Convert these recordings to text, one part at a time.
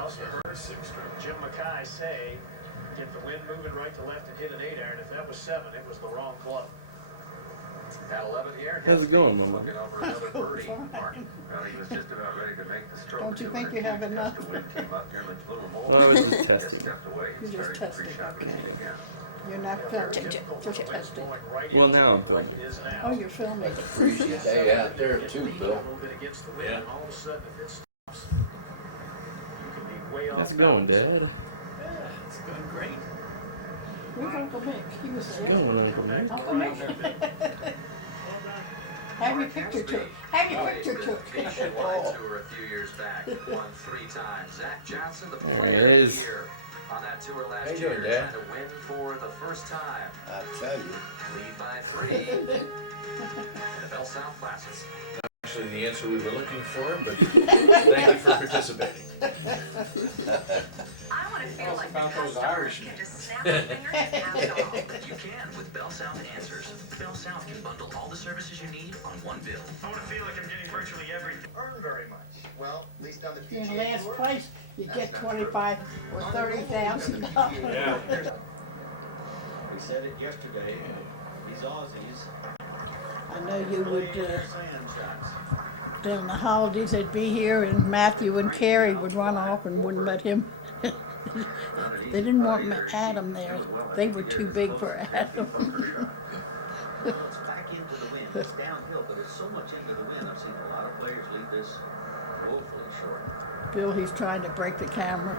also heard Jim Mackay say, get the wind moving right to left and hit an 8-iron. If that was 7, it was the wrong club. At 11 here, how's it going, looking over another birdie. Mark, he was just about ready to make the stroke. Don't you think you have enough? Well, I was just testing. You just tested, okay. You're not filming, just testing. Well, now I'm filming. Oh, you're filming. Appreciate a day out there too, Bill. Yeah. All of a sudden, if it stops, you can be way off. How's it going, Dad? Yeah, it's going great. Where's Uncle Mick? He was How's it there. going, Uncle Mick? Uncle Mick. Have your picture took. Have your picture took. Nationwide tour a few years back, won 3 times. Zach Johnson, the player There it of is. the year on that tour How last you year, doing, Dad? trying to win for the first time. I tell you. Lead by 3 in the Bell South Classic. Actually, the answer we were looking for, but thank you for participating. I want to feel like the about those customer Irishmen. can just snap a finger and have it all. You can with Bell South Answers. Bell South can bundle all the services you need on one bill. I want to feel like I'm getting virtually everything. Earn very much. Well, at least on the In PGA last Tour. place, you get 25 or $30,000. Yeah. We said it yesterday, these Aussies. I know you would, during the holidays, they'd be here and Matthew and Carrie would run off and wouldn't let him. They didn't want Adam there. They were too big for Adam. Well, it's back into the wind. It's downhill, but it's so much into the wind. I've seen a lot of players leave this woefully short. Bill, he's trying to break the camera.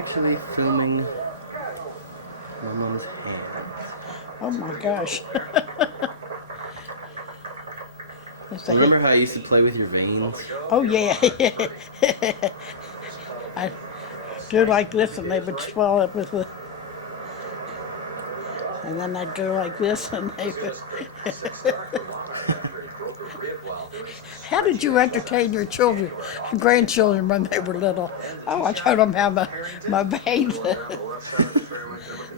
Actually filming my mom's hands. Oh my gosh. Remember how I used to play with your veins? Oh yeah. I do like this and they would swell up with the, and then I'd go like this and they would. How did you entertain your children, grandchildren when they were little? Oh, I showed them how my veins.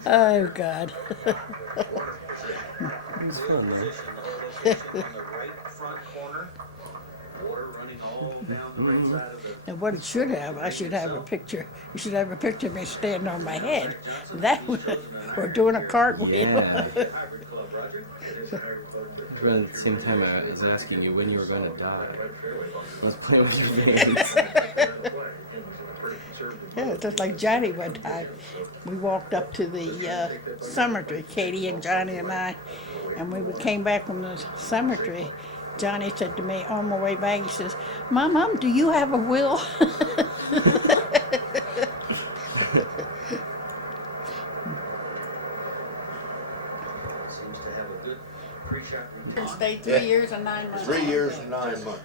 Oh God. It was fun, man. On the right front corner, water running all down the right side of the. And what it should have, I should have a picture. You should have a picture of me standing on my head. That would, or doing a cartwheel. Yeah. Hybrid club, Roger. It is a hybrid club. But at the same time, I was asking you when you were going to die. I was playing with your veins. Yeah, just like Johnny one time. We walked up to the cemetery, Katie and Johnny and I, and when we came back from the cemetery, Johnny said to me on my way back, he says, Mom, do you have a will? Seems to have a good pre-shot routine. Stayed 3 Yeah. years and 9 months. 3 years and 9 months.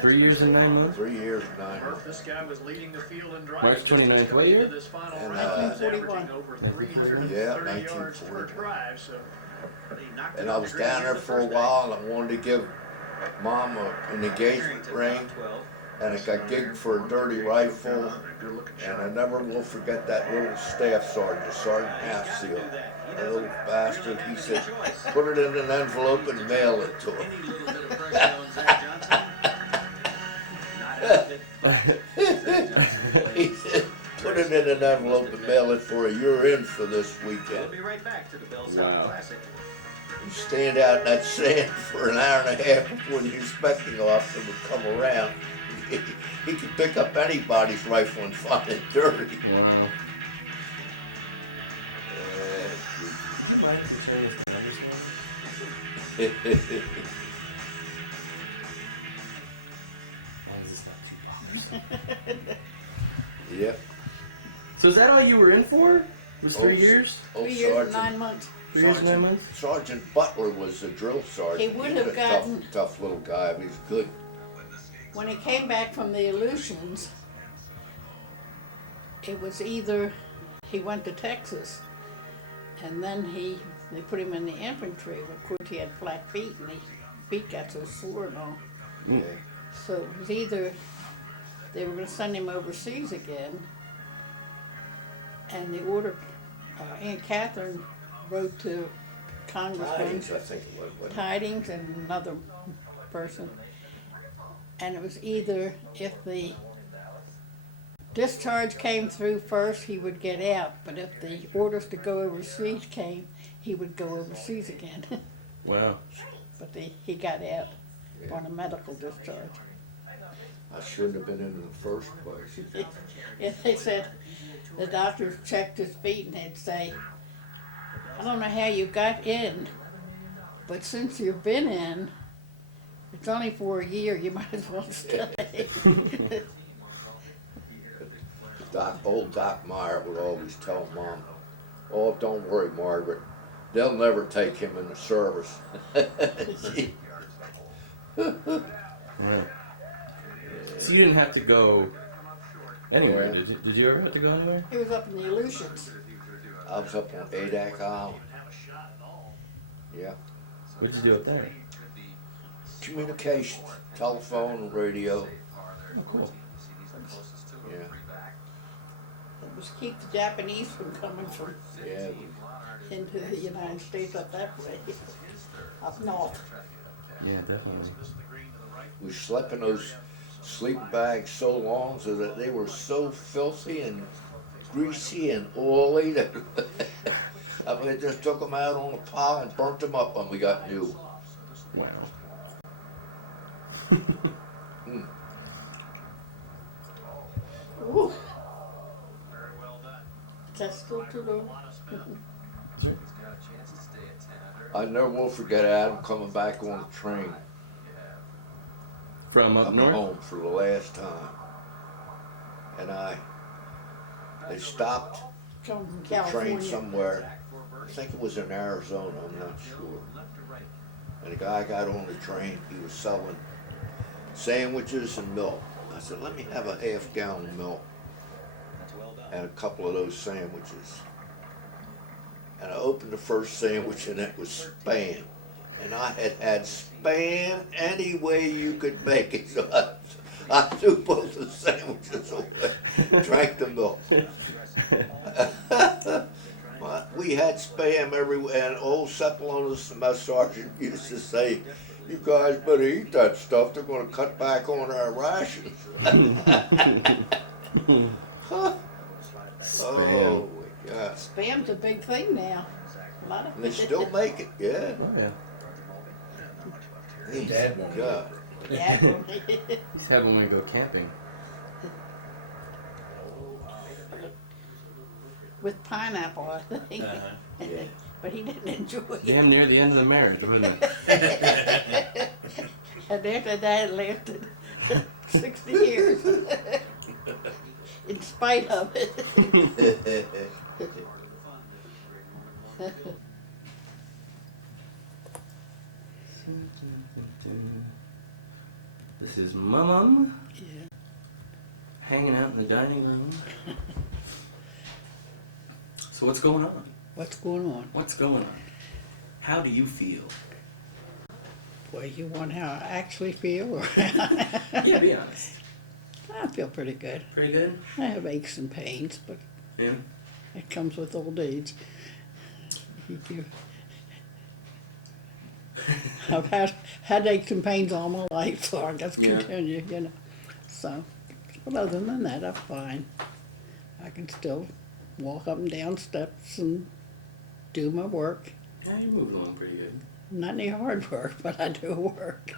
3 years and 9 months? 3 years and 9 Murph, months. this guy was leading the field in driving. March 29th, what year? This final And, round, he was 1941. averaging over 330 Yeah, yards per 1941. drive. So he knocked And it I on was the green down here there the for a first day. while and I wanted to give Mom an engagement ring. And I got gigged for a dirty rifle. And I never will forget that little staff sergeant, Sergeant Half Seal. That little bastard, he said, put it in an envelope and mail it to him. Any little bit of pressure on Zach Johnson? Not out of it. He said, put it in an envelope and mail it for you. You're in for this We'll weekend. be right back to the Bell South Classic. You stand out in that sand for an hour and a half before the inspecting officer would come around. He could pick up anybody's rifle and find it dirty. Wow. Yep. So is that all you were in for? Was 3 Oh, years? 3 years and 9 months. 3 years and 9 months? Sergeant Butler was the drill sergeant. He would was have a gotten- tough little guy, but he's good. When he came back from the Aleutians, it was either he went to Texas, and then they put him in the infantry. Of course, he had flat feet, and his feet got so sore and all. Yeah. So it was either they were going to send him overseas again, and the order, Aunt Catherine wrote to Congressman Tidings, I think it was. Tidings and another person, and it was either if the discharge came through first, he would get out, but if the orders to go overseas came, he would go overseas again. Wow. But he got out on a medical discharge. I shouldn't have been in the first place. And they said, the doctors checked his feet and they'd say, I don't know how you got in, but since you've been in, it's only for a year, you might as well stay. Old Doc Meyer would always tell Mom, "Oh, don't worry, Margaret. They'll never take him in the service." Yeah. So you didn't have to go anywhere, Yeah. did you? Did you ever have to go anywhere? He was up in the Aleutians. I was up on Adak Island. Yeah. What did you do up there? Communications, telephone, radio. Oh, cool. Yeah. It was keep the Japanese from coming from Yeah. into the United States up that way, up north. Yeah, definitely. We slept in those sleeping bags so long so that they were so filthy and greasy and oily that I mean, just took them out on a pile and burnt them up when we got new. Wow. Ooh. That's still too low. I never will forget Adam coming back on the train, From up coming north? home for the last time. And they stopped Coming from the train California. somewhere. I think it was in Arizona, I'm not sure. And the guy got on the train, he was selling sandwiches and milk. I said, let me have a half-gallon of milk and a couple of those sandwiches. And I opened the first sandwich and it was Spam. And I had had Spam any way you could make it. So I threw both the sandwiches away, drank the milk. We had Spam everywhere, and old Sepulonus, my sergeant, used to say, "You guys better eat that stuff, they're gonna cut back on our rations." Oh, my God. Spam's a big thing now. A lot of And they still make it, yeah. Oh, yeah. Dad won't go. Yeah. Just have when we go camping. With pineapple, I think. Uh-huh. But he didn't enjoy it. Damn near the end of the marriage, wasn't it? And after that, it lasted 60 years. In spite of it. This is Mum Yeah. hanging out in the dining room. So what's going on? What's going on? What's going on? How do you feel? Well, you want how I actually feel? Or Yeah, be honest. I feel pretty good. Pretty good? I have aches and pains, but Yeah. it comes with old age. I've had aches and pains all my life, so I just Yeah. continue, you know. So, but other than that, I'm fine. I can still walk up and down steps and do my work. Yeah, you're moving along pretty good. Not any hard work, but I do work.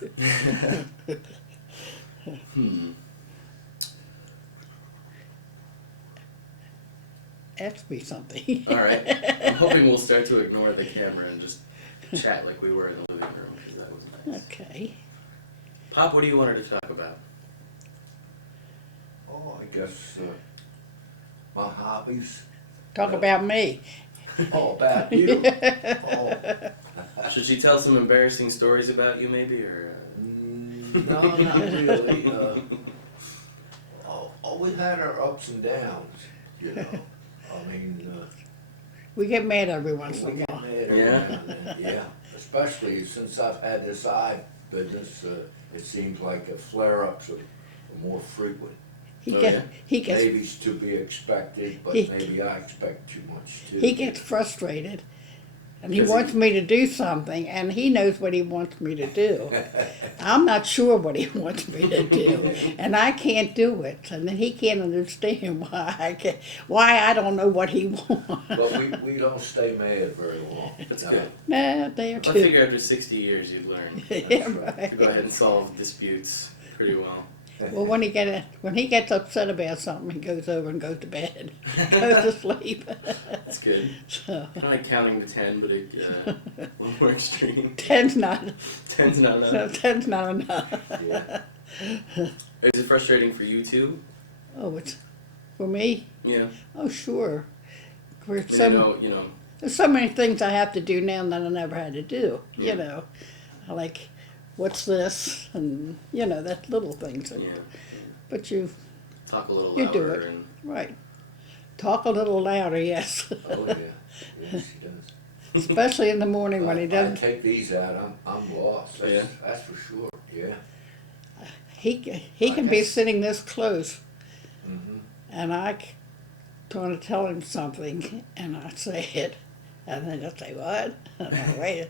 Ask me something. All right. I'm hoping we'll start to ignore the camera and just chat like we were in the living room, because that was nice. Okay. Pop, what do you want her to talk about? Oh, I guess my hobbies. Talk about me. Oh, about you. Oh, Should she tell some embarrassing stories about you, maybe, or? no, not really. We've had our ups and downs, you know. I mean, We get mad every once we in a get while. mad every Yeah. now and then, yeah. Especially since I've had this eye business, it seems like the flare-ups are more frequent. He Oh, gets yeah? he gets Maybe it's to be expected, but He- maybe I expect too much too. he gets frustrated, and he 'Cause wants me to do something, and he knows what he wants me to do. I'm not sure what he wants me to do, and I can't do it, and then he can't understand why I don't know what he wants. But we don't stay mad very long. That's No. good. Nah, they are I too. figure after 60 years you'd learn Yeah, to go ahead right. and solve disputes pretty well. Well, when he gets upset about something, he goes over and goes to bed, goes to sleep. That's good. So Kind of like counting to 10, but it a little more extreme. 10's not. 10's not No, enough. 10's not enough. Yeah. Is it frustrating for you too? Oh, it's for me. Yeah. Oh, sure. We're And you know. There's so many things I have to do now that I never had to do. Yeah. You know, like what's this, and that little things. Yeah. But you Talk a little You louder do it. and right. Talk a little louder, yes. Oh, yeah. Yes, she does. Especially in the morning when he I doesn't. take these out, I'm lost. Yeah. That's for sure. Yeah. He can be sitting this close, Mm-hmm. and I trying to tell him something, and I say it, and then he'll say what? And I wait.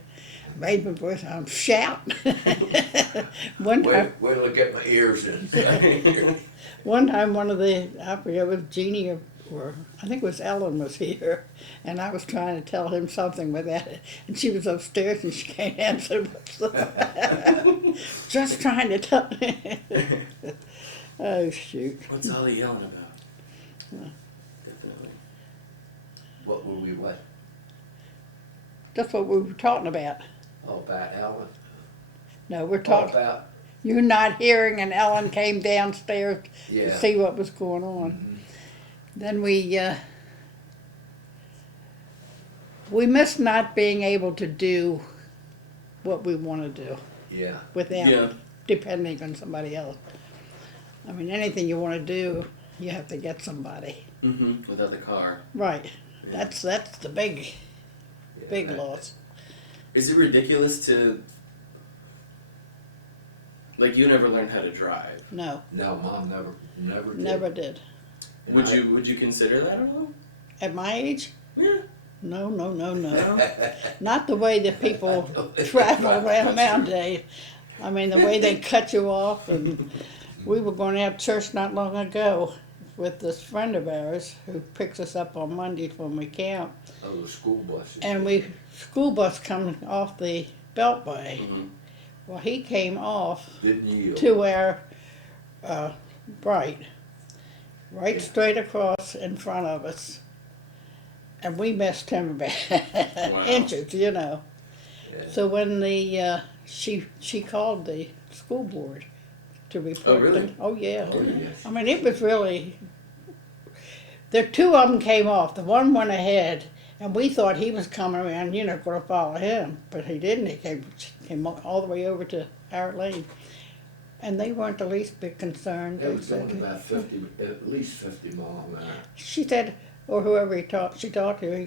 Made my voice. I'm shouting. One time. Wait till I get my ears in. One time, one of the, I forget, it was Jeannie or I think it was Ellen was here, and I was trying to tell him something with that, and she was upstairs and she came down and said, "What's the-" Just trying to tell. Oh shoot! what's Ollie yelling about? Definitely. What were we what? That's what we were talking about. Oh, about Ellen? No, we're Oh, talking. about, You're not hearing, and Ellen came downstairs to yeah. see what was going on. Mhm. Then we miss not being able to do what we want to do Yeah. without Yeah. depending on somebody else. I mean, anything you want to do, you have to get somebody. Mm-hmm. Without the car. Right. Yeah. That's the big Yeah. loss. Is it ridiculous to, like, you never learned how to drive? No, No, Mom never did. never did. And Would you consider that at all? At my age, Yeah. no. Not the way that people travel around nowadays. I mean, the way they cut you off. And we were going out to church not long ago with this friend of ours who picks us up on Mondays when we camp. Oh, the school buses. And school bus coming off the Beltway. Mm-hmm. Well, he came off Didn't yield. to our right Yeah. straight across in front of us. And we missed him about Wow. inches, Yeah. So when she called the school board to report. Oh, really? Oh, yeah. Oh, yes. I mean, it was really. The two of them came off. The one went ahead, and we thought he was coming around, going to follow him, but he didn't. He came all the way over to our lane, and they weren't the least bit concerned. It They was going said, about 50, at least 50 miles an hour. she said, or whoever she talked to, he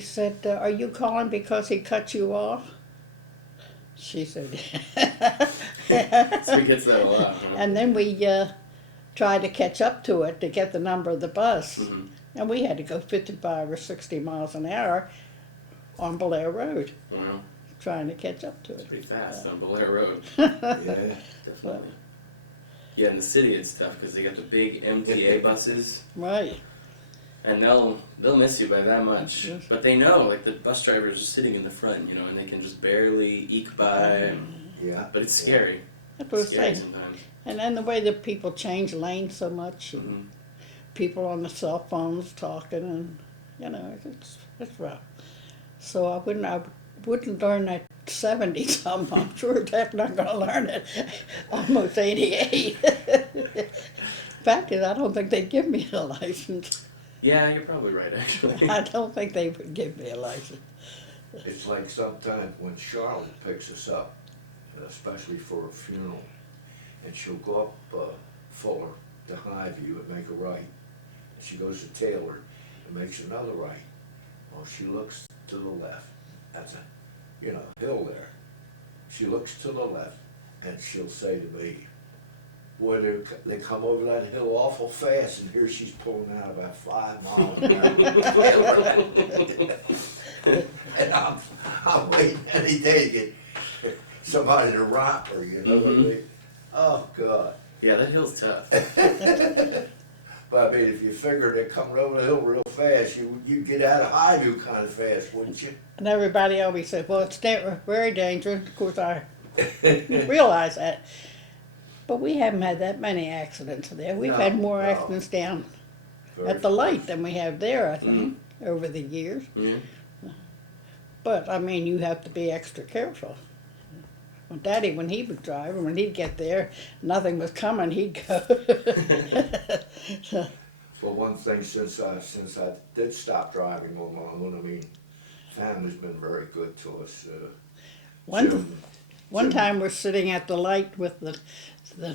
said, are you calling because he cut you off? She said, So he gets that a lot. Huh? and then we tried to catch up to it to get the number of the bus, Mhm. and we had to go 55 or 60 miles an hour on Blair Road Wow. trying to catch up to It's it. pretty fast on Blair Road. Yeah. Definitely. Yeah, in the city it's tough because they got the big MTA buses, Right. and they'll miss you by that much. Yes. But they know, like the bus drivers are sitting in the front, and they can just barely eke by. Yeah. But it's scary. That's what I'm It's scary saying. sometimes. And then the way that people change lanes so much, and Mhm. people on the cell phones talking, and it's rough. So I wouldn't learn at 70 something. I'm sure Jack's not going to learn it. Almost 88. Fact is, I don't think they'd give me a license. Yeah, you're probably right, actually. I don't think they would give me a license. It's like sometimes when Charlotte picks us up, especially for a funeral, and she'll go up Fuller to Highview and make a right. She goes to Taylor and makes another right. Well, she looks to the left. That's a, hill there. She looks to the left and she'll say to me, boy, they come over that hill awful fast, and here she's pulling out about 5 miles an hour. And I'm waiting any day to get somebody to romp her, you know what I mean? Oh, God. Yeah, that hill's tough. But I mean, if you figured they come over the hill real fast, you'd get out of high view kind of fast, wouldn't you? And everybody always said, well, it's very dangerous. Of course, I realize that. But we haven't had that many accidents there. We've No, had more no. accidents down Very at the light fast. than we have there, I think, over the years. Yeah. But, I mean, you have to be extra careful. Well, Daddy, when he was driving, when he'd get there, nothing was coming, he'd go. Well, one thing since I did stop driving on my own, I mean, family's been very good to us. One Jim- time we're sitting at the light with the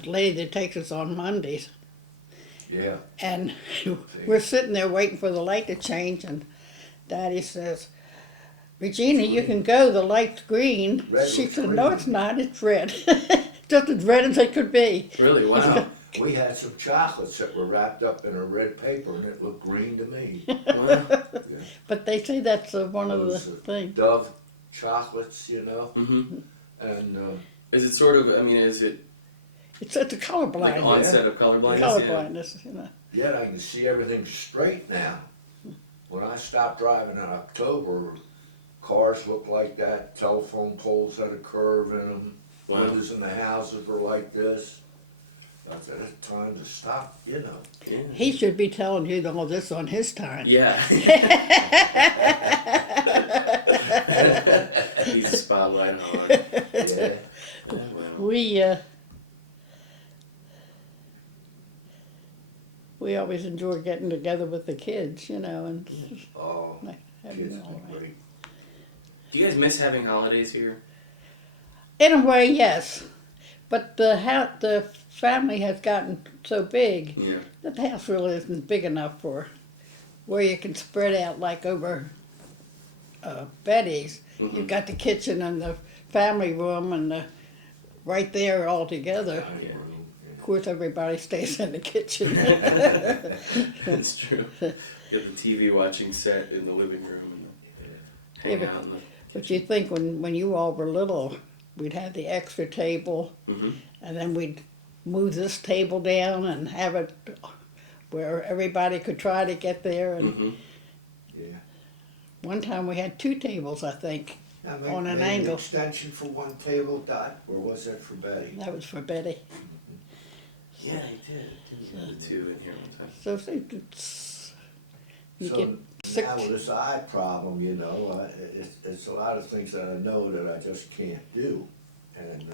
lady that takes us on Mondays, Yeah. and we're sitting there waiting for the light to change, and Daddy says, Regina, you can go, the light's green. Red She looks said, green. no, it's not, it's red. Just as red as it could be. Really? Wow. We had some chocolates that were wrapped up in a red paper and it looked green to me. Wow. But they say that's one of the Those, things. Dove chocolates, you know, Mm-hmm. and Is it sort of? I mean, is it It's a colorblind. like onset of colorblindness? Colorblindness, you know. yet I can see everything straight now. When I stopped driving in October, cars looked like that, telephone poles had a curve in them, Wow. windows in the houses were like this. I said, it's time to stop, you know. Yeah. He should be telling you all this on his time. Yeah. He's a spotlight on. Yeah. Wow. We always enjoy getting together with the kids, you know, and Oh, having kids all been that. great. Do you guys miss having holidays here? In a way, yes. But the family has gotten so big Yeah. that the house really isn't big enough for where you can spread out like over Betty's. Mhm. You've got the kitchen and the family room and right there all together. Yeah. Of course, everybody stays in the kitchen. That's true. You have the TV watching set in the living room and hang Yeah, out in the. But you think when you all were little, we'd have the extra table, Mm-hmm. and then we'd move this table down and have it where everybody could try to get there. And Mm-hmm. Yeah. one time we had 2 tables, I think. Now, On an made angle. extension for one table, Dot, or was that for Betty? That was for Betty. Yeah, he did. The 2 in here one time. So it's, you So get 6. now with this eye problem, you know, it's a lot of things that I know that I just can't do. And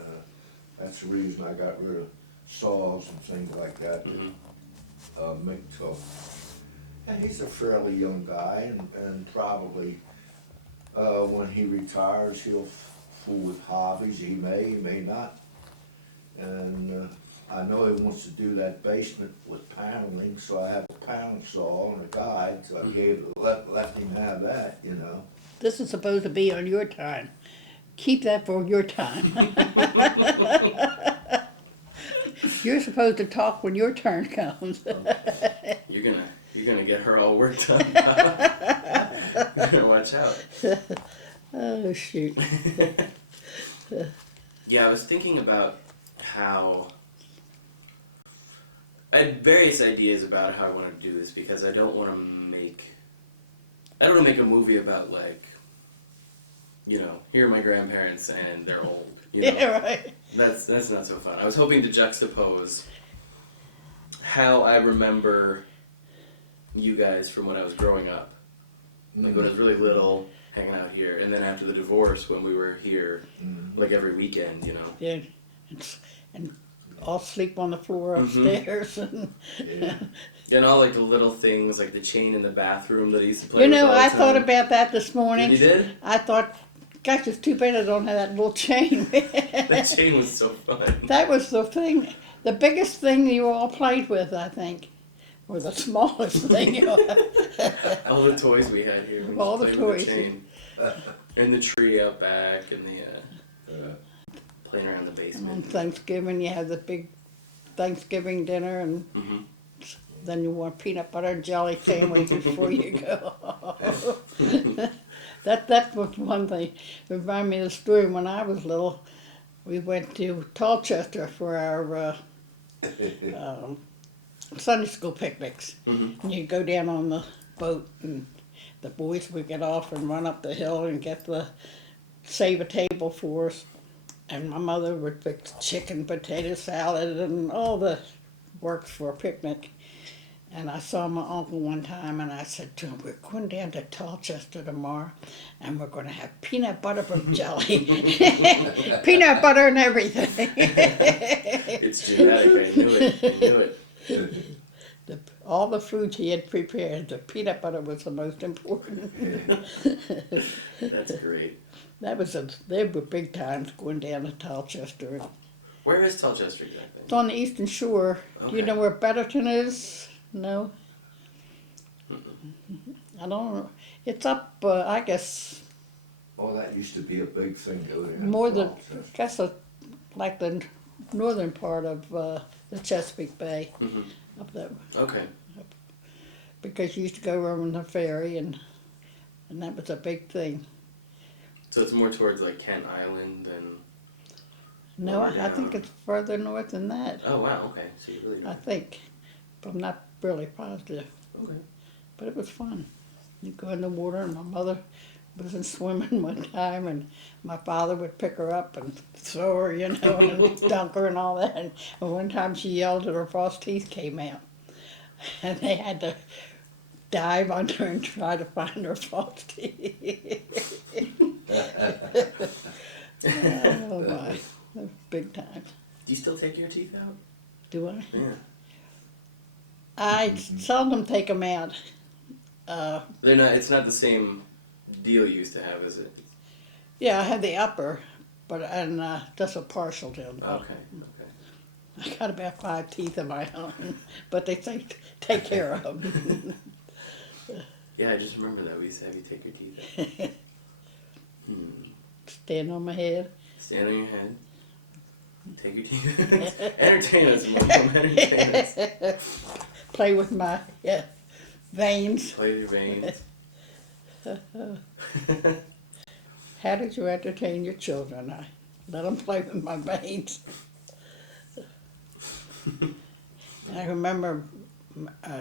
that's the reason I got rid of saws and things like that. Mick took. And he's a fairly young guy and probably when he retires, he'll fool with hobbies. He may not. And I know he wants to do that basement with paneling, so I have a panel saw and a guide, so I left him have that, you know. This is supposed to be on your time. Keep that for your time. You're supposed to talk when your turn comes. You're gonna get her all worked up. You better watch out. Oh, shoot. Yeah, I was thinking about how I had various ideas about how I want to do this because I don't want to make a movie about like, you know, here are my grandparents and they're old. You know? Yeah, right. That's not so fun. I was hoping to juxtapose how I remember you guys from when I was growing up. Like when I was really little, hanging out here, and then after the divorce when we were here, like every weekend, you know. Yeah, and all sleep on the floor upstairs. And Yeah. And all like the little things, like the chain in the bathroom that I used to play you with know, all the I thought time. about that this morning. You did? I thought, gosh, it's too bad I don't have that little chain. That chain was so fun. That was the thing, the biggest thing you all played with, I think, or the smallest thing. You know. All the toys we had here. we All just the played with toys. chain. And the tree out back, and the playing around the And on basement. Thanksgiving, you have the big Thanksgiving dinner, and Mhm. then you want peanut butter and jelly sandwich before you go. That was one thing. It reminded me of the story when I was little. We went to Tolchester for our um, Sunday school picnics. Mhm. And you go down on the boat, and the boys would get off and run up the hill and save a table for us. And my mother would fix chicken, potato salad, and all the works for a picnic. And I saw my uncle one time, and I said to him, "We're going down to Tolchester tomorrow, and we're going to have peanut butter from jelly, peanut butter and everything." It's genetic. I knew it. I knew it. All the food he had prepared, the peanut butter was the most important. That's great. They were big times going down to Tolchester. Where is Tolchester exactly? It's on the eastern shore. Do you Okay. know where Betterton is? No? I don't know. It's up, I guess, Oh, that used to be a big thing over there. more than, like the northern part of the Chesapeake Bay, Mhm. up there. Okay. Because you used to go over on the ferry, and that was a big thing. So it's more towards like Kent Island and. No, Lower I think down. it's further north than that. Oh wow. Okay. So you really. I think, but I'm not really positive. Okay. But it was fun. You go in the water, and my mother was in swimming one time, and my father would pick her up and throw her, and dunk her and all that. And one time she yelled that her false teeth came out, and they had to dive under and try to find her false teeth. Oh my, that was big times. Do you still take your teeth out? Do I? Yeah. I seldom take them out. They're not. It's not the same deal you used to have, is it? Yeah, I had the upper, and just a partial down. Okay. Okay. I got about 5 teeth of my own, but they say take care of them. Yeah, I just remember that we used to have you take your teeth out. Stand on my head. Stand on your head. Take your teeth out. Entertain us, Mom. Entertain us. Play with my veins. Play with your veins. How did you entertain your children? I let them play with my veins. I remember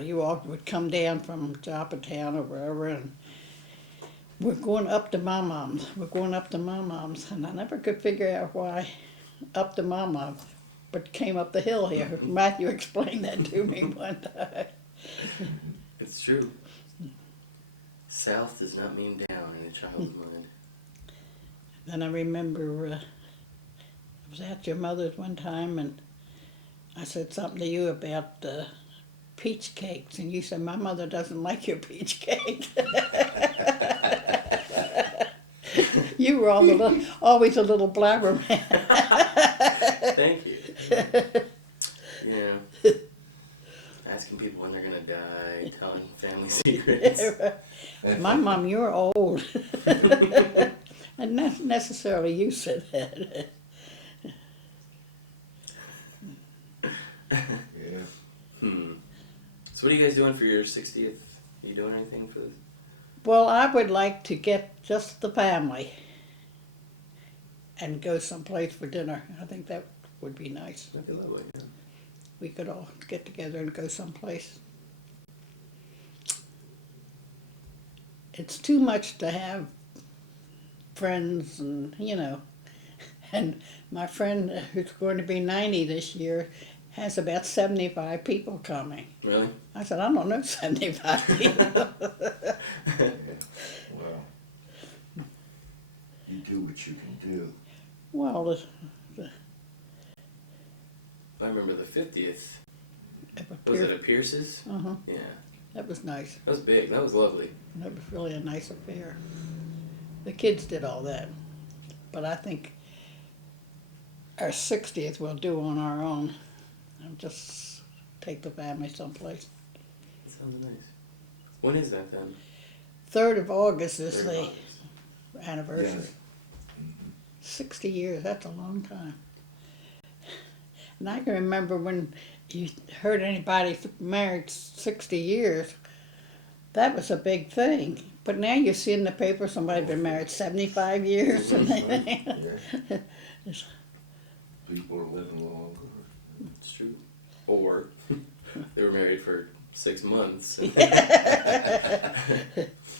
you all would come down from Joppatown or wherever, and we're going up to my mom's. We're going up to my mom's, and I never could figure out why up to my mom's, but came up the hill here. Matthew explained that to me one time. It's true. South does not mean down in a child's mind. Then I remember I was at your mother's one time, and I said something to you about peach cakes, and you said, "My mother doesn't like your peach cake." You were always a little blabberman. Thank you. Yeah. Asking people when they're gonna die, telling family secrets. My mom, you're old. And not necessarily you said that. Yeah. So what are you guys doing for your 60th? Are you doing anything for this? Well, I would like to get just the family and go someplace for dinner. I think that would be nice. That'd be lovely. Yeah. We could all get together and go someplace. It's too much to have friends and, and my friend who's going to be 90 this year has about 75 people coming. Really? I said, I don't know 75 people. Well, you do what you can do. Well, I remember the 50th. Was it at Pierce's? Uh-huh. Yeah. That was nice. That was big. That was lovely. That was really a nice affair. The kids did all that. But I think our 60th we'll do on our own. And just take the family someplace. That sounds nice. When is that then? 3rd of August is 3rd of the August. anniversary. Yes. 60 years, that's a long time. And I can remember when you heard anybody married 60 years, that was a big thing. But now you see in the paper somebody's been married 75 years. And Yeah. People are living longer. It's true. Or they were married for 6 months.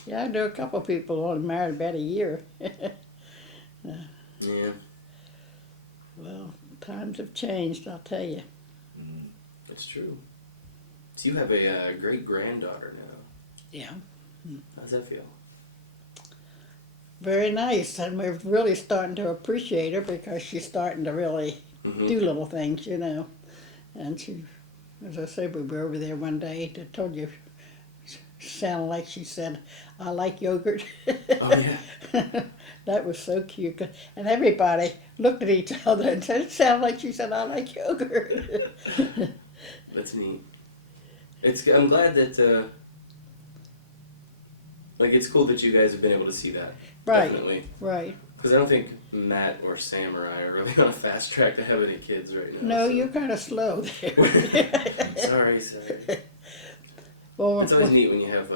Yeah, I know a couple of people who only married about a year. Yeah, Well, times have changed, I'll tell you. it's true. So you have a great granddaughter now. Yeah. How's that feel? Very nice, and we're really starting to appreciate her because she's starting to really Mm-hmm. do little things, you know. And she, as I said, we were over there one day. I told you, she sounded like she said, "I like yogurt." Oh yeah. That was so cute. And everybody looked at each other and said, "It sounded like she said, I like yogurt." That's neat. I'm glad that like it's cool that you guys have been able to see that. Right. Definitely. Right. Because I don't think Matt or Sam or I are really on a fast track to have any kids right now. No, so- you're kind of slow there. sorry. Well, It's always neat when you have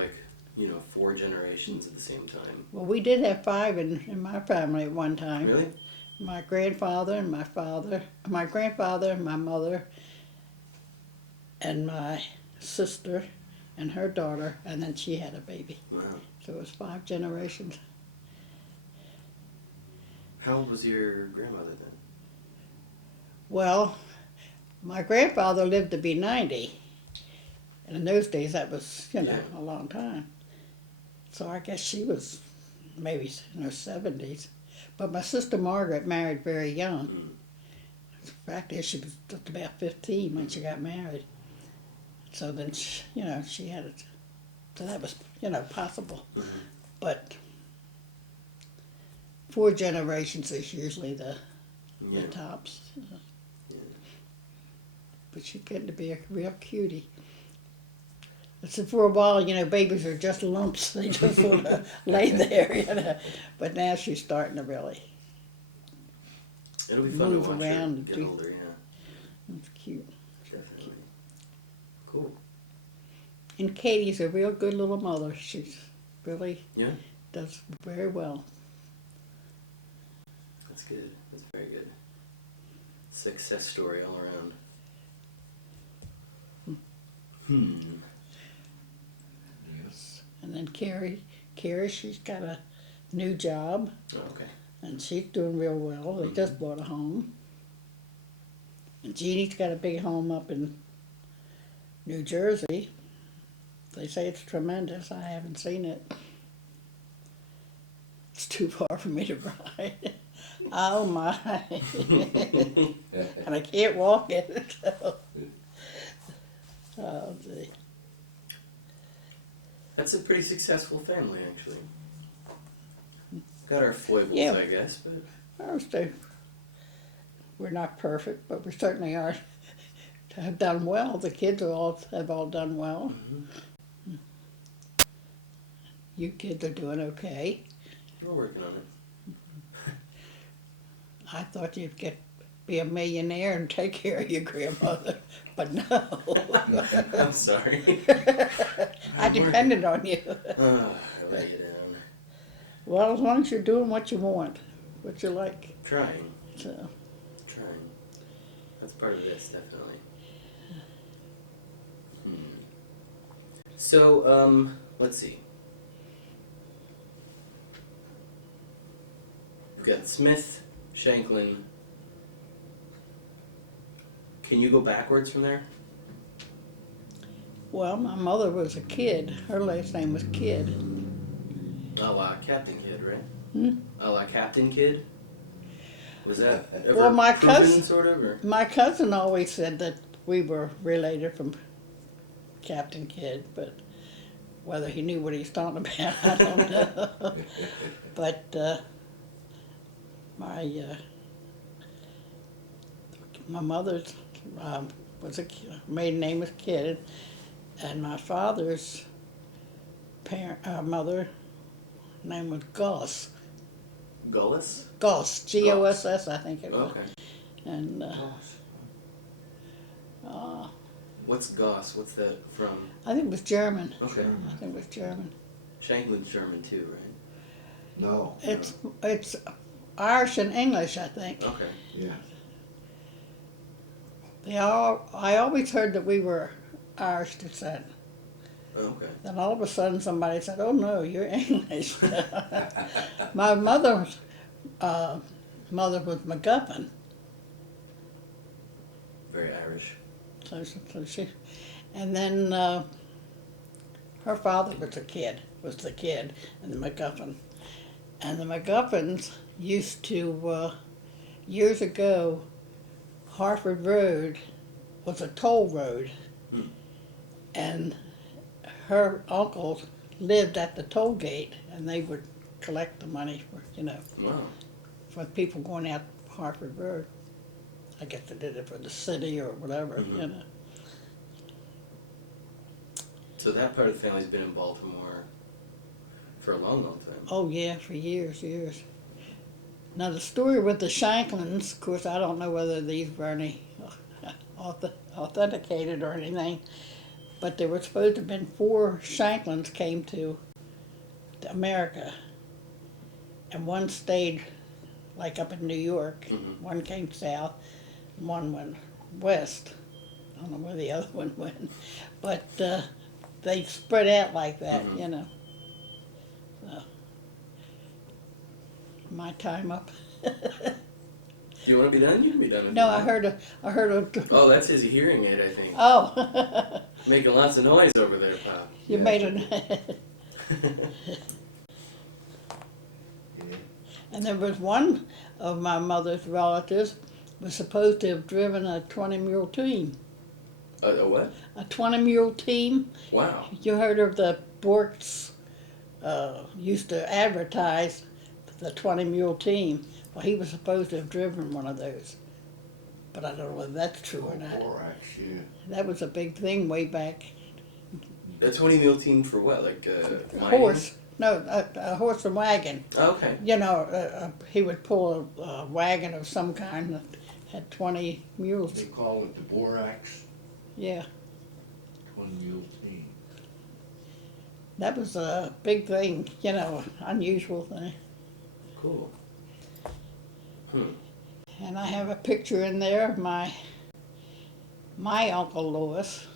4 generations at the same time. well, we did have 5 in my family at one time. Really? My grandfather and my father, my grandfather and my mother, and my sister and her daughter, and then she had a baby. Wow. So it was 5 generations. How old was your grandmother then? Well, my grandfather lived to be 90. And in those days, that was, Yeah. a long time. So I guess she was maybe in her 70s. But my sister Margaret married very young. The fact is, she was just about 15 when she got married. So then, she had it. So that was, possible. Mm-hmm. But 4 generations is usually the Yeah. tops. But she's getting to be a real cutie. So for a while, babies are just lumps. They just sort of lay there, But now she's starting to really. It'll be fun Move to watch around her and get do- older, yeah. It's cute. Definitely. Cool. And Katie's a real good little mother. She's really Yeah, does very well. that's good. That's very good. Success story all around. Yes. And then Carrie, she's got a new job, Oh, okay. and she's doing real well. They just bought a home. And Jeannie's got a big home up in New Jersey. They say it's tremendous. I haven't seen it. It's too far for me to ride. Oh my. And I can't walk it. So. Oh, gee. That's a pretty successful family, actually. Got our foibles, Yeah. I guess, but We're not perfect, but we certainly are. Have done well. The kids have all done well. You kids are doing okay. we're working on it. I thought you'd be a millionaire and take care of your grandmother, but no. I'm sorry. I depended on you. I let you down. Well, as long as you're doing what you want, what you like. Trying. So, Trying. That's part of this, definitely. So, let's see. We've got Smith, Shanklin. Can you go backwards from there? well, my mother was a Kid. Her last name was Kid. A la Captain Kidd, right? Hmm? A la Captain Kidd? Was that ever Well, my proven, cousin- sort of, or? My cousin always said that we were related from Captain Kidd, but whether he knew what he was talking about, I don't know. But my mother's maiden name was Kidd, and my father's mother name was Goss. Gullis? Goss, Goss, I think it was. Okay. And What's Goss? What's that from? I think it was German. Okay. I think it was German. Shanklin's German too, right? No. It's Irish and English, I think. Okay. Yeah. I always heard that we were Irish descent. Okay. Then all of a sudden somebody said, "Oh no, you're English." My mother's mother was McGuffin, Very Irish. so she, and then her father was the kid, and the McGuffin, and the McGuffins used to years ago. Harford Road was a toll road, and her uncles lived at the toll gate, and they would collect the money for, Wow. for people going out Harford Road. I guess they did it for the city or whatever, Mhm. So that part of the family's been in Baltimore for a long, long time. Oh yeah, for years. Now the story with the Shanklins, of course, I don't know whether these were any authenticated or anything, but there were supposed to have been 4 Shanklins came to America, and one stayed like up in New York. Mhm. One came south, and one went west. I don't know where the other one went, but they spread out like that, Mhm. So, my time up. Do you want to be done? You can be done. if No, you I want. heard a. Oh, that's his hearing aid, I think. Oh, Making lots of noise over there, Pop. you Yeah. made it. Yeah. And there was one of my mother's relatives was supposed to have driven a 20-mule team. A what? A 20-mule team. Wow. You heard of the Borks used to advertise the 20-mule team. Well, he was supposed to have driven one of those. But I don't know whether that's true or not. Borax, yeah. That was a big thing way back. A 20-mule team for what? Like A mining? horse. No, a horse and wagon. Oh, okay. He would pull a wagon of some kind that had 20 mules. They call it the borax, Yeah, 1 mule team. that was a big thing, unusual thing. Cool. Hmm. And I have a picture in there of my Uncle Louis,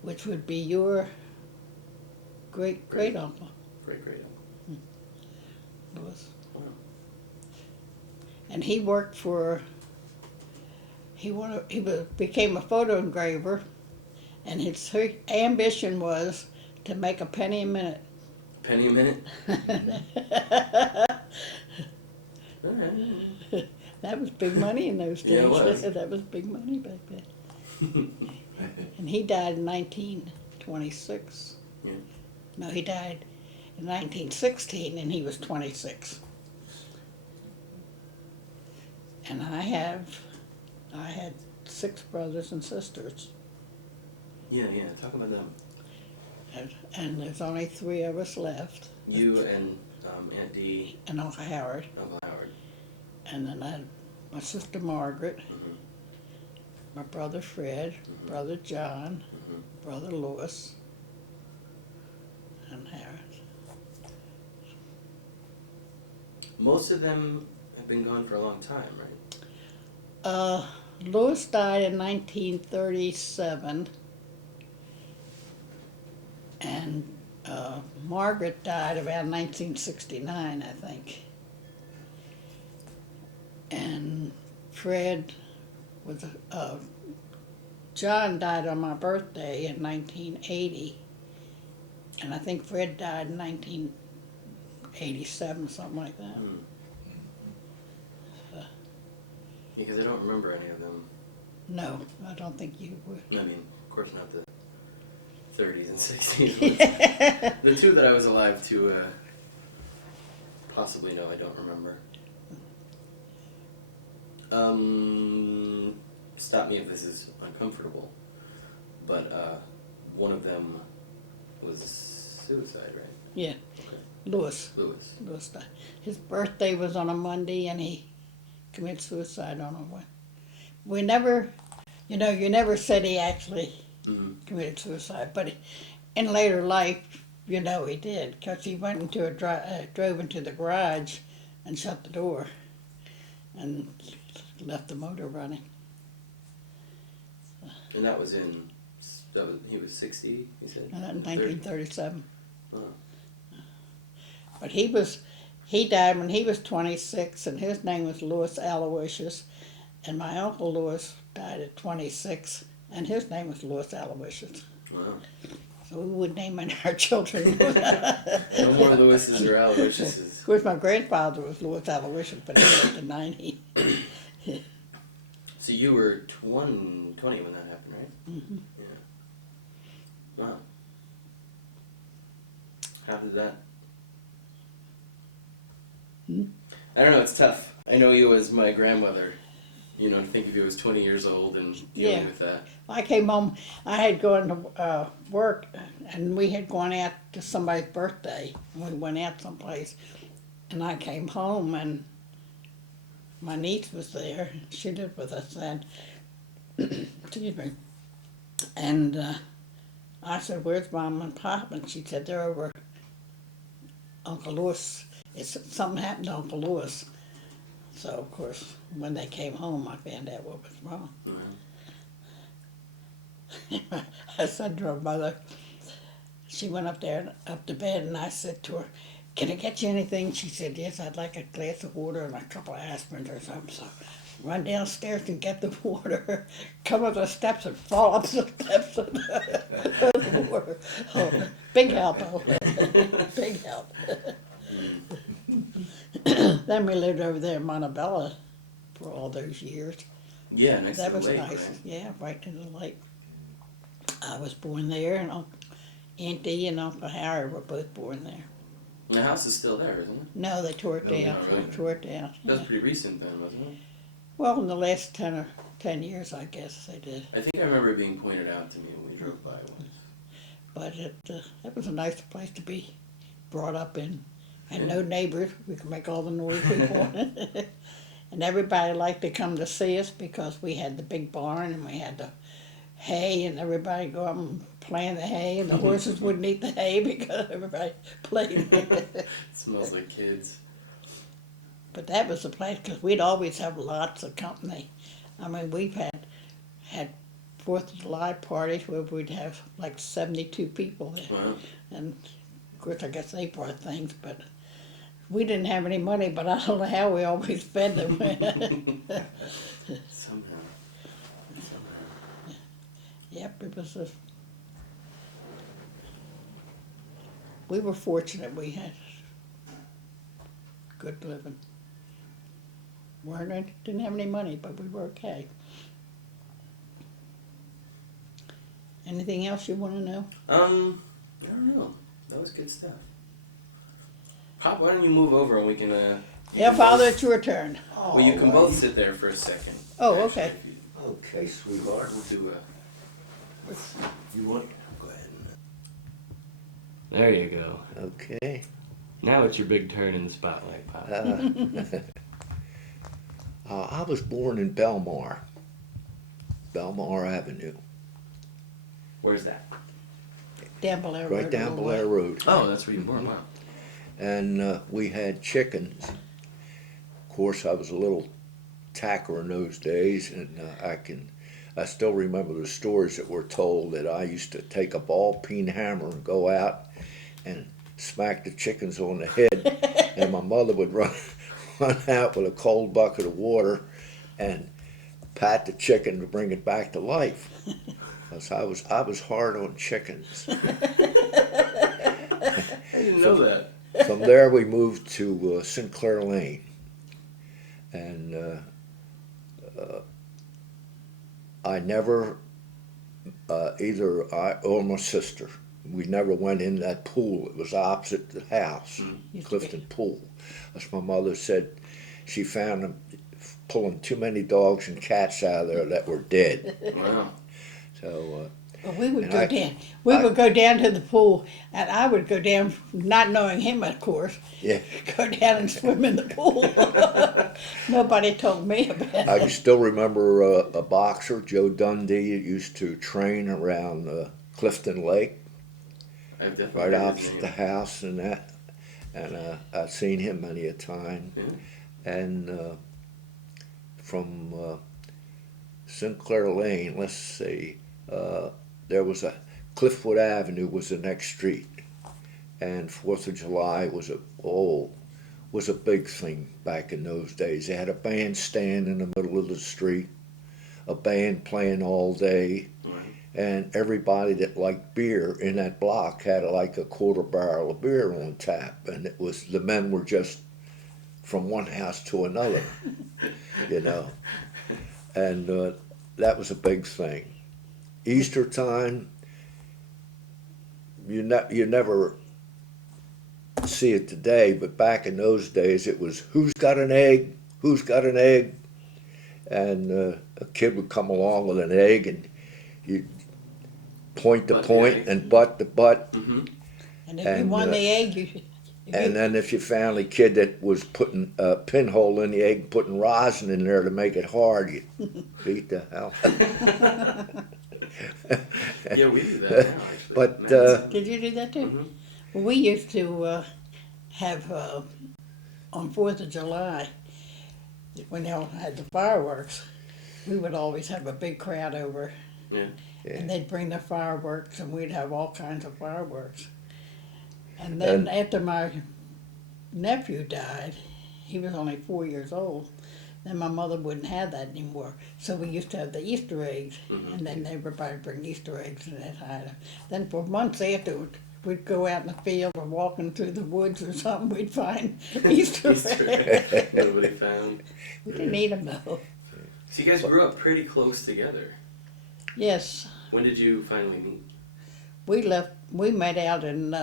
which would be your great uncle Great. Louis. Wow. And he worked for. Became a photo engraver, and his ambition was to make a penny a minute. Penny a minute? Alright. That was big money in those days. Yeah, it was. That was big money back then. And he died in 1926. Yeah. No, he died in 1916, and he was 26. And I had 6 brothers and sisters, Yeah. Talk about them. and there's only 3 of us left, You and Aunt Dee, and Uncle Howard. Uncle Howard. And then I had my sister Margaret, Mhm. my brother Fred, brother John, brother Louis, and Harris. Most of them have been gone for a long time, right? Louis died in 1937, and Margaret died around 1969, I think. And Fred was John died on my birthday in 1980, and I think Fred died in 1987, something like that. Hmm. Because I don't remember any of them. No, I don't think you would. I mean, of course not the 30s and 60s. But the 2 that I was alive to possibly know, I don't remember. Stop me if this is uncomfortable, but one of them was suicide, right? Yeah, Louis died. His birthday was on a Monday, and he committed suicide on a Wednesday. We never, you never said he actually Mm-hmm. committed suicide, but in later life, You know he did, 'cause he went into drove into the garage and shut the door and left the motor running. And that was in, he was 60, he said? 1937. Oh. But he died when he was 26, and his name was Louis Aloysius, and my Uncle Louis died at 26, and his name was Louis Aloysius. Wow. So we would name our children. No more Lewis's or Aloysiuses. Of course, my grandfather was Louis Aloysius, but he lived to 90. So you were 20 when that happened, right? Mm-hmm. Yeah. Wow. How did that? I don't know, it's tough. I know you as my grandmother, you know, to think if he was 20 years old and dealing Yeah. with that. I came home, I had gone to work, and we had gone out to somebody's birthday. We went out someplace, and I came home, and my niece was there. She lived with us then. Excuse me. And I said, "Where's Mom and Pop?" And she said, "They're over Uncle Louis. Something happened to Uncle Louis." So, of course, when they came home, I found out what was wrong. Mm-hmm. I said to her mother, she went up to bed, and I said to her, "Can I get you anything?" She said, "Yes, I'd like a glass of water and a couple of aspirins or something." So run downstairs and get the water, come up the steps and fall up the steps of the water. Oh, big help, oh. Big help. Then we lived over there in Montebello for all those years. Yeah, next That to the was lake, nice. right? Yeah, right to the lake. I was born there, and Aunt Dee and Uncle Harry were both born there. And the house is still there, isn't it? No, they tore it Oh, down. no, really? They tore it down. That was Yeah. pretty recent then, wasn't it? Well, in the last 10 years, I guess they did. I think I remember it being pointed out to me when we drove by once. But it was a nice place to be brought up in. Had no neighbors. We could make all the noise we wanted. And everybody liked to come to see us because we had the big barn and we had the hay, and everybody go up and play in the hay, and the horses wouldn't eat the hay because everybody played with it. It smells like kids. But that was the place, because we'd always have lots of company. I mean, we've had 4th of July parties where we'd have like 72 people there. Wow. And of course, I guess they brought things, but we didn't have any money, but I don't know how we always fed them. Somehow. Yep, it was we were fortunate we had good living. Didn't have any money, but we were okay. Anything else you want to know? I don't know. That was good stuff. Pop, why don't you move over and we can, Yeah, Father, it's your turn. well, you can both sit there for a second. Oh, okay. Okay, sweetheart. We'll do You want, go ahead. There you go. Okay. Now it's your big turn in the spotlight, Pop. I was born in Belmar Avenue, Where's that? Down below. right down Blair Road. Oh, that's where you were born. Wow. And we had chickens. Of course, I was a little tacker in those days, and I still remember the stories that were told that I used to take a ball peen hammer and go out and smack the chickens on the head, and my mother would run out with a cold bucket of water and pat the chicken to bring it back to life. 'Cause I was hard on chickens. I didn't know that. From there, we moved to Sinclair Lane, and I never, either I or my sister, we never went in that pool. It was opposite the house, Clifton Pool. As my mother said, she found them pulling too many dogs and cats out of there that were dead. Wow. So Well, we would And go I- down. We would go down to the pool, and I would go down, not knowing him, of course. yeah, Go down and swim in the pool. Nobody told me about I it. can still remember a boxer, Joe Dundee, used to train around Clifton Lake. I've definitely right heard his opposite the name. house and that. And I've seen him many a time. Yeah. And from Sinclair Lane, let's see, there was a Cliffwood Avenue was the next street, and 4th of July was a big thing back in those days. They had a bandstand in the middle of the street, a band playing all day, Right. and everybody that liked beer in that block had like a quarter barrel of beer on tap, and it was the men were just from one house to another, you know, and that was a big thing. Easter time, you never see it today, but back in those days it was who's got an egg, who's got an egg, and a kid would come along with an egg and you'd point to Butt the point egg. and butt to butt, Mm-hmm. And if you And, won the egg, you and then if you found a kid that was putting a pinhole in the egg and putting rosin in there to make it hard, you beat the hell. Yeah, we do that now, actually. But, Nice. did you do that too? Mhm. Well, we used to have on 4th of July when they all had the fireworks. We would always have a big crowd over, Yeah. and they'd bring the fireworks, and we'd have all kinds of fireworks. And then after my nephew died, he was only 4 years old. Then my mother wouldn't have that anymore, so we used to have the Easter eggs, Mhm. and then everybody bring Easter eggs and that kind of. Then for months afterward, we'd go out in the field or walking through the woods or something, we'd find Easter Easter eggs. egg. Nobody found. We didn't eat them though. So you guys grew up pretty close together. Yes, When did you finally meet? we met out in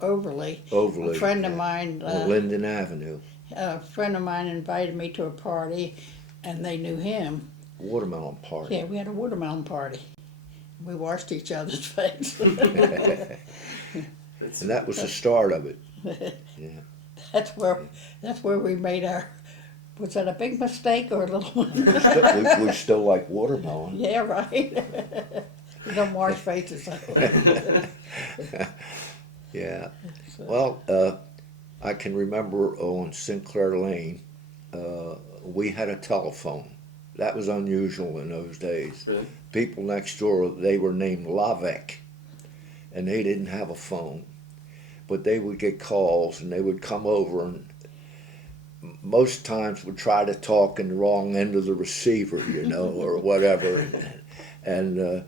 Overley. Overley, A friend of yeah. mine, On Linden Avenue, a friend of mine invited me to a party, and they knew him. watermelon party. Yeah, we had a watermelon party. We washed each other's face. That's, And that was the start of it. That's where we made our. Was that a big mistake or a little one? We still like watermelon. Yeah, right. We don't wash faces. Yeah. So- Well, I can remember on Sinclair Lane, we had a telephone. That was unusual in those days. Really? People next door, they were named Lavec, and they didn't have a phone. But they would get calls, and they would come over, and most times would try to talk in the wrong end of the receiver, you know, or whatever. And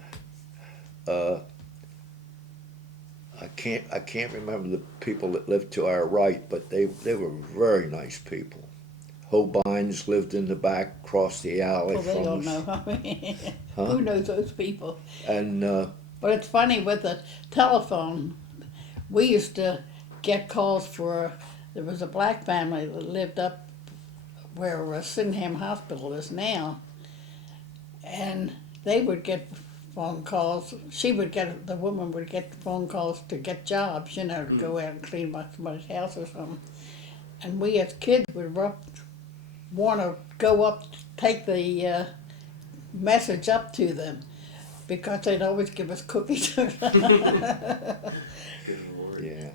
I can't remember the people that lived to our right, but they were very nice people. Hobines lived in the back, across the alley Well, they from don't us. know. Huh? Who knows those people? And But it's funny with the telephone. We used to get calls for. There was a black family that lived up where Sydenham Hospital is now, and they would get phone calls. The woman would get phone calls to get jobs, you know, to go out and clean somebody's house or something. And we as kids would want to go up, take the message up to them, because they'd always give us cookies. Good Lord. yeah,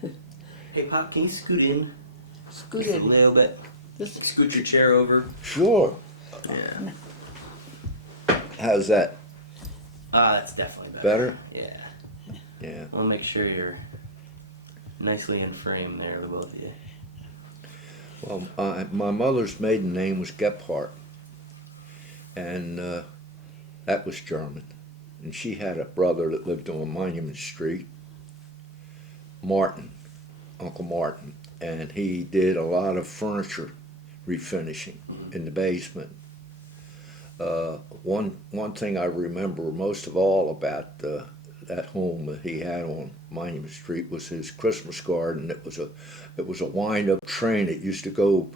Hey, Pop, can you scoot in Scoot just a in. little bit? Just Scoot your chair over. sure. Yeah. How's that? That's definitely better. Better? Yeah. Yeah. I'll make sure you're nicely in frame there, the both of you. Well, my mother's maiden name was Gephardt, and that was German. And she had a brother that lived on Monument Street, Martin, Uncle Martin, and he did a lot of furniture refinishing in the basement. One thing I remember most of all about that home that he had on Monument Street was his Christmas garden. It was a wind-up train. It used to go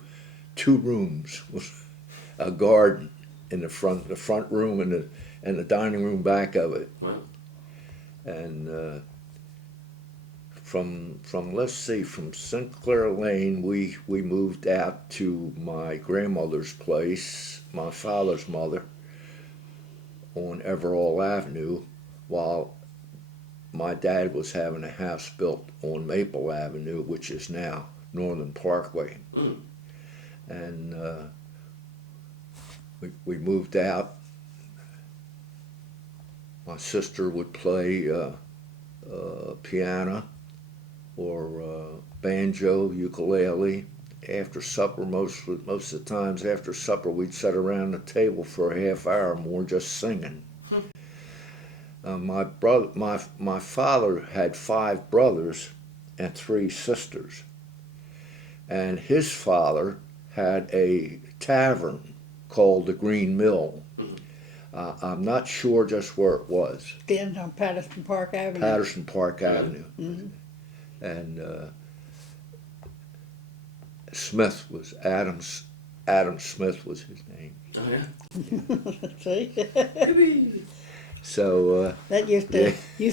2 rooms with a garden in the front room and the dining room back of it. Wow. And from Sinclair Lane, we moved out to my grandmother's place, my father's mother, on Everall Avenue, while my dad was having a house built on Maple Avenue, which is now Northern Parkway. Mm. And we moved out. My sister would play piano or banjo, ukulele. After supper, most of the times after supper, we'd sit around the table for a half hour or more just singing. My father had 5 brothers and 3 sisters, and his father had a tavern called the Green Mill. I'm not sure just where it was. Then on Patterson Park Avenue. Patterson Park Avenue. Mm-hmm. And Smith was Adam Smith was his name. Oh yeah. See? So That used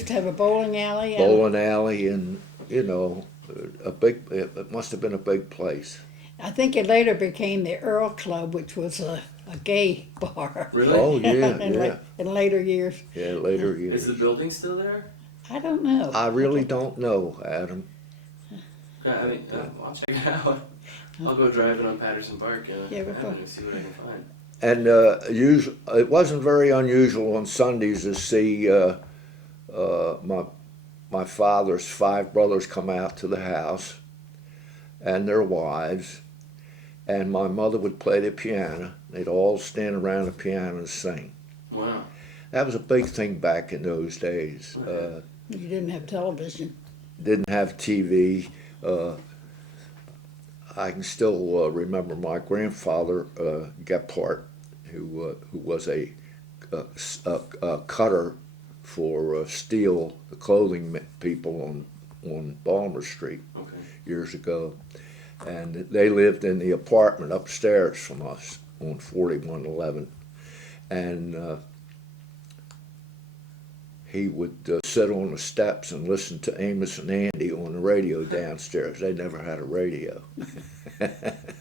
to have a bowling alley. And bowling alley, and you know, it must have been a big place. I think it later became the Earl Club, which was a gay bar. Really? Oh yeah, In later years. yeah, later Is years. the building still there? I don't know. I really don't know, Adam. I mean, I'll check it out. I'll go driving on Patterson Park Yeah, we'll go. and see what I can find. And it wasn't very unusual on Sundays to see my father's 5 brothers come out to the house and their wives, and my mother would play the piano. They'd all stand around the piano and sing. Wow. That was a big thing back in those days. You didn't have television. Didn't have TV. I can still remember my grandfather, Gephardt, who was a cutter for steel, the clothing people on Balmer Street Okay. years ago. And they lived in the apartment upstairs from us on 4111. And he would sit on the steps and listen to Amos and Andy on the radio downstairs. They never had a radio.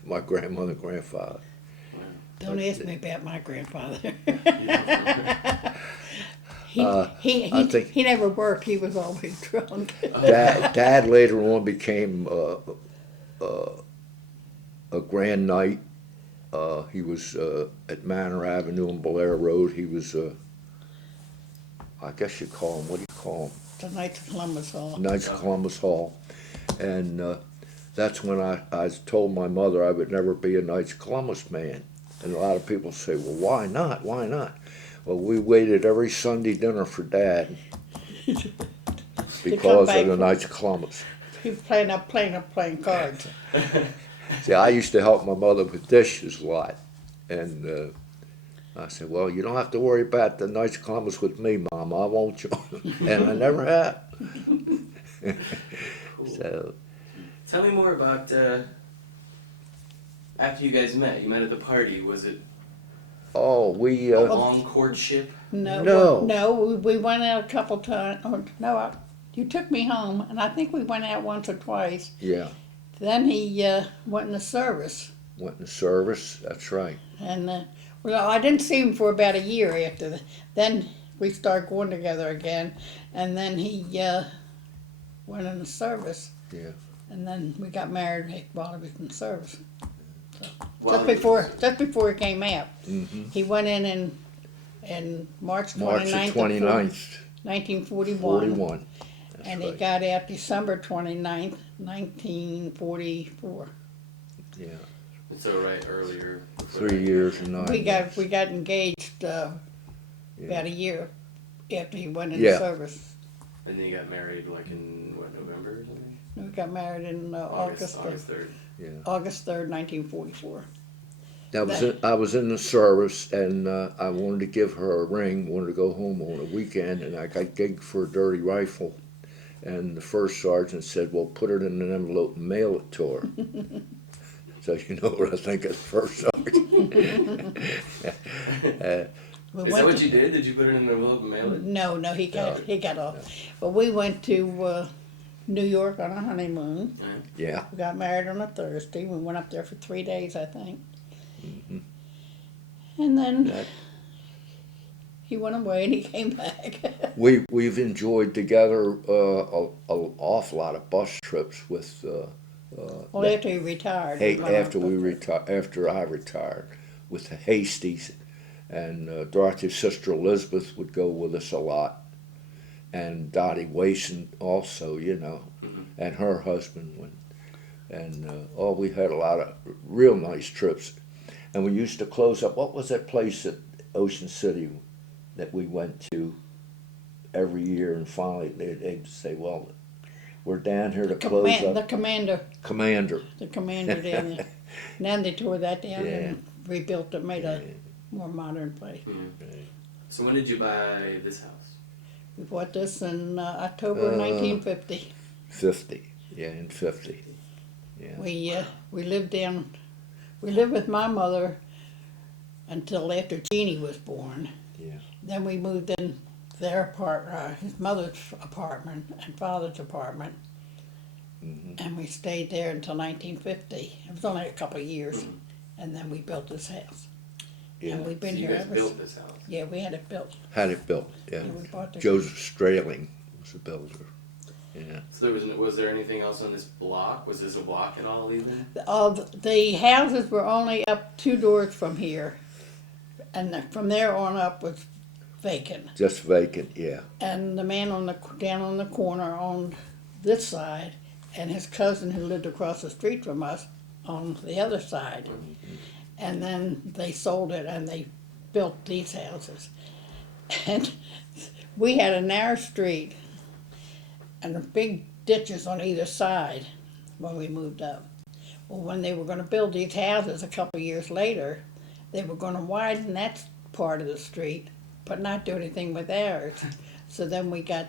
My grandmother and grandfather. Don't ask me about my grandfather. I think- he never worked. He was always drunk. Dad later on became a grand knight. He was at Manor Avenue and Blair Road. He was, I guess you call him, what do you call him? The Knights of Columbus Hall. Knights of Columbus Hall. And that's when I told my mother I would never be a Knights of Columbus man. And a lot of people say, well, why not? Why not? Well, we waited every Sunday dinner for Dad because back of the from- Knights of Columbus. He was playing cards. See, I used to help my mother with dishes a lot. And I said, well, you don't have to worry about the Knights of Columbus with me, Mom. I won't join. And I never have. So, Tell me more about after you guys met. You met at the party. Was it we, a long courtship? No, we went out a couple times. You took me home, and I think we went out once or twice. yeah, Then he went in the service, went in service. That's right. and well, I didn't see him for about a year after that. Then we started going together again, and then he went in the service. Yeah. And then we got married while he was in service. So, Wow. just before he came out, Mm-hmm. he went in March March 29th, the 29th, 1941, 41. That's and right. he got out December 29th, 1944. Yeah. So right earlier. 3 years and 9 We months. got engaged Yeah. about a year after he went in Yeah. service. And then you got married like in what, November or something? We got married in August August 3rd. Yeah. August 3rd, 1944. I was in the service, and I wanted to give her a ring, wanted to go home on a weekend, and I got gigged for a dirty rifle. And the first sergeant said, well, put it in an envelope and mail it to her. So you know what I think of the first sergeant. We Is that went what to- you did? Did you put it in an envelope and mail it? No, he got off. But we went to New York on a honeymoon. Yeah. We got married on a Thursday. We went up there for 3 days, I think. Mhm. And then That- He went away and he came back. We've enjoyed together an awful lot of bus trips with. Well, after he retired. Hey, we went after on- after I retired, with the Hasties, and Dorothy's sister Elizabeth would go with us a lot, and Dottie Wason also, you know, and her husband went, and we had a lot of real nice trips, and we used to close up. What was that place at Ocean City that we went to every year, and finally they'd say, well, we're down here to close The up. commander. Commander. The commander down there. Now they tore that down Yeah. and rebuilt it, made a more modern place. So when did you buy this house? We bought this in October 1950. 50, yeah, in 50. Yeah. We lived with my mother until after Jeannie was born. Yeah. Then we moved in his mother's apartment and father's apartment, and we stayed there until 1950. It was only a couple of years, and then we built this house. Yeah. And we've been So you here guys ever built since. this house. Yeah, we had it built. Had it built, yeah. Yeah, we bought this. Joseph Strailing was the builder. Yeah. So was there anything else on this block? Was this a block at all even? The houses were only up 2 doors from here, and from there on up was vacant. Just vacant, yeah. And the man down on the corner owned this side, and his cousin who lived across the street from us on the other side. And then they sold it and they built these houses. And we had a narrow street and big ditches on either side when we moved up. Well, when they were going to build these houses a couple of years later, they were going to widen that part of the street, but not do anything with ours. So then we got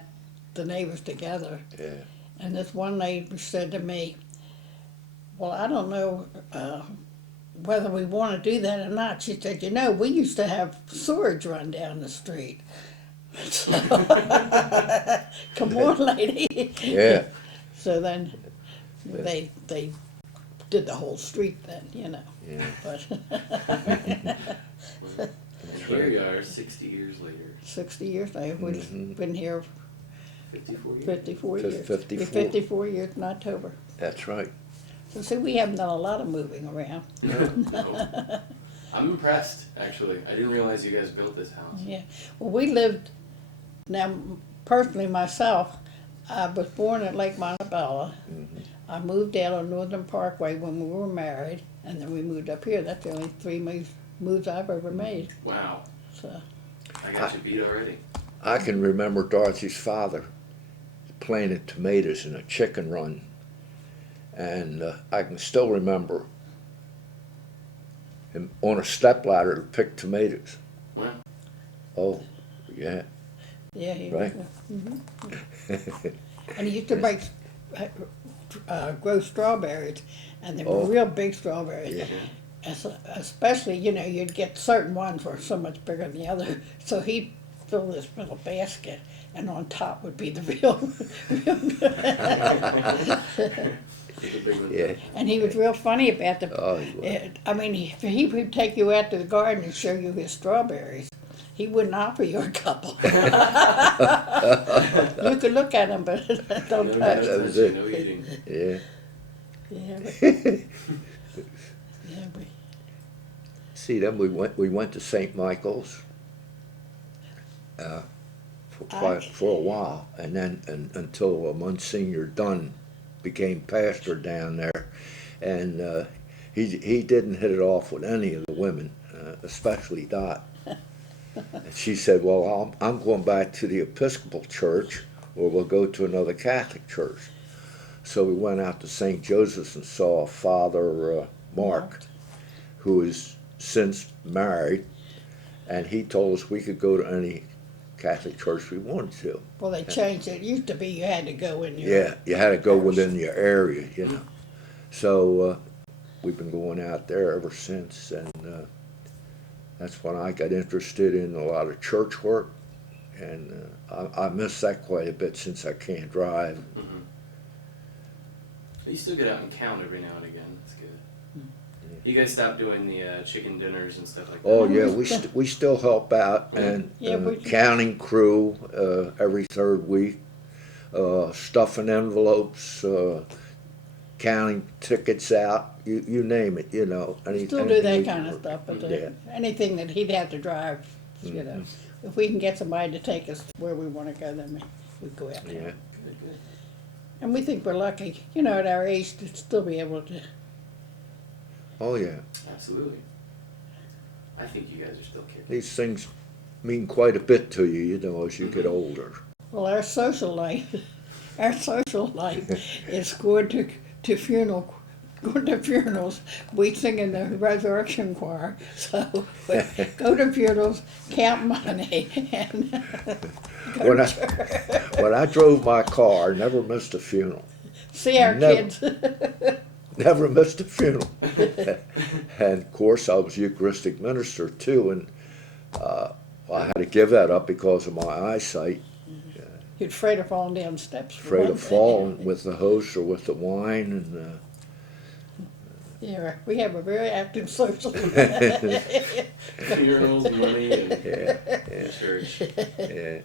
the neighbors together. Yeah. And this one neighbor said to me, well, I don't know whether we want to do that or not. She said, you know, we used to have sewage run down the street. Come on, lady. Yeah. So then they did the whole street then, you know. Yeah. But And here you are, 60 years later. 60 years later, we've Mhm. been here 54 years. 54 Fif- years. 54. 54 years in October. That's right. So see, we haven't done a lot of moving around. No. I'm impressed, actually. I didn't realize you guys built this house. Yeah. Well, we lived, now personally myself, I was born at Lake Montebello. I moved out on Northern Parkway when we were married, and then we moved up here. That's the only 3 moves I've ever made. Wow. So, I got you beat already. I can remember Dorothy's father planted tomatoes in a chicken run, and I can still remember him on a stepladder to pick tomatoes. Wow. Oh, yeah. yeah, he Right. And he used to break, grow strawberries, and they were Oh. real big strawberries. Yeah. Especially, you know, you'd get certain ones were so much bigger than the other. So he'd fill this little basket, and on top would be the real The big one. Yeah. And he was real funny about the. Oh, he was. I mean, he would take you out to the garden and show you his strawberries. He wouldn't offer you a couple. You could look at them, but don't No, touch that them. was it. No eating. Yeah. Yeah, but See, then we went to St. Michael's for a while, and then until Monsignor Dunn became pastor down there, and he didn't hit it off with any of the women, especially Dot. And she said, "Well, I'm going back to the Episcopal Church, or we'll go to another Catholic church." So we went out to St. Joseph's and saw Father Mark, who is since married, and he told us we could go to any Catholic church we wanted to. well, they changed it. It used to be you had to go in your. Yeah, you had to go within your area, you know. So we've been going out there ever since, and that's when I got interested in a lot of church work, and I miss that quite a bit since I can't drive. You still get out and count every now and again. That's good. You guys stopped doing the chicken dinners and stuff like that. Oh yeah, we still help out, and Yeah, we- counting crew every third week, stuffing envelopes, counting tickets out. You name it, you know. We still do that anything kind of stuff, but Yeah. anything that he'd have to drive, you know. If we can get somebody to take us where we want to go, then we go out there. Yeah. And we think we're lucky, you know, at our age to still be able to. Oh yeah, Absolutely. I think you guys are still kids. these things mean quite a bit to you, you know, as you get older. Well, our social life is going to funerals. We sing in the resurrection choir, so we go to funerals, count money, and go When to I church. when I drove my car, never missed a funeral. See our Never. kids. Never missed a funeral. And of course, I was Eucharistic minister too, and I had to give that up because of my eyesight. You're afraid of falling down steps. for Afraid one of thing. falling with the host or with the wine, and Yeah, we have a very active social life. Funerals, money, and yeah, church. yeah,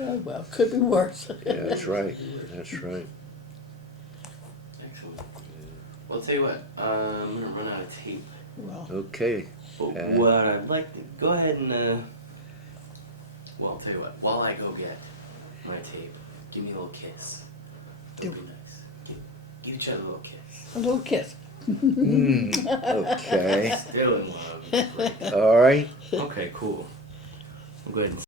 Oh, well, could be worse. yeah, that's right, that's right. Excellent. Well, I'll tell you what. I'm gonna run out of tape. Well, Okay, But what I'd like to go ahead and well, I'll tell you what. While I go get my tape, give me a little kiss. That'd be nice. Give each other a little kiss. a little kiss. okay, Still in love. Great. all right. Okay, cool. I'll go ahead and